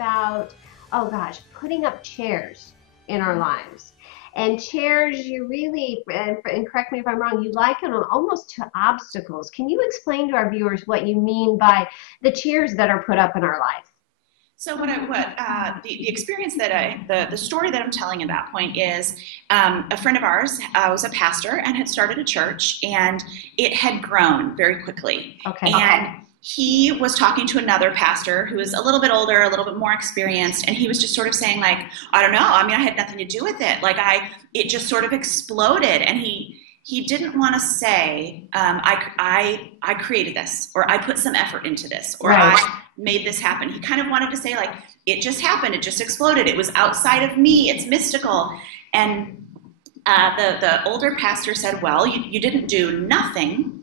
about, oh gosh, putting up chairs in our lives. And chairs, you really, and correct me if I'm wrong, you liken them almost to obstacles. Can you explain to our viewers what you mean by the chairs that are put up in our life? So the experience the story that I'm telling at that point is a friend of ours was a pastor and had started a church, and it had grown very quickly. Okay. And he was talking to another pastor who was a little bit older, a little bit more experienced, and he was just sort of saying, like, I don't know, I mean, I had nothing to do with it. Like, it just sort of exploded, and he didn't want to say, I created this, or I put some effort into this, or right. I made this happen. He kind of wanted to say, like, it just happened, it just exploded, it was outside of me, it's mystical. And the older pastor said, well, you didn't do nothing.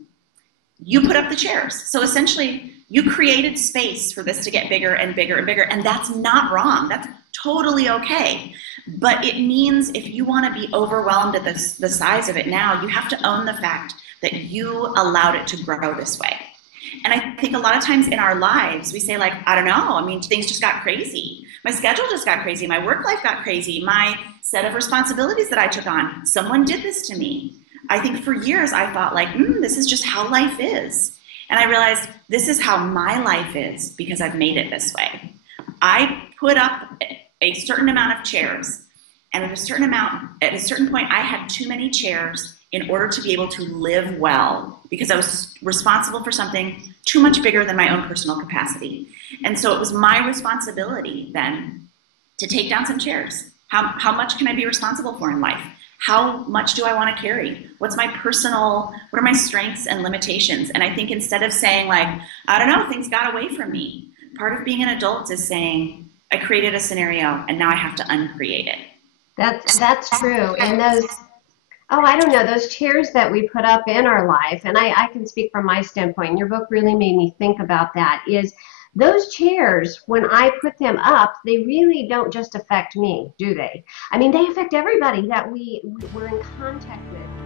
You put up the chairs. So essentially, you created space for this to get bigger and bigger and bigger, and that's not wrong. That's totally okay. But it means if you want to be overwhelmed at the size of it now, you have to own the fact that you allowed it to grow this way. And I think a lot of times in our lives, we say, like, I don't know, I mean, things just got crazy. My schedule just got crazy. My work life got crazy. My set of responsibilities that I took on, someone did this to me. I think for years I thought, like, this is just how life is. And I realized this is how my life is because I've made it this way. I put up a certain amount of chairs, and at a certain point, I had too many chairs in order to be able to live well because I was responsible for something too much bigger than my own personal capacity. And so it was my responsibility then to take down some chairs. How much can I be responsible for in life? How much do I want to carry? What are my strengths and limitations? And I think instead of saying, like, I don't know, things got away from me, part of being an adult is saying, I created a scenario and now I have to uncreate it. That's true. And I don't know, those chairs that we put up in our life, and I can speak from my standpoint, and your book really made me think about that, is those chairs, when I put them up, they really don't just affect me, do they? I mean, they affect everybody that we're in contact with.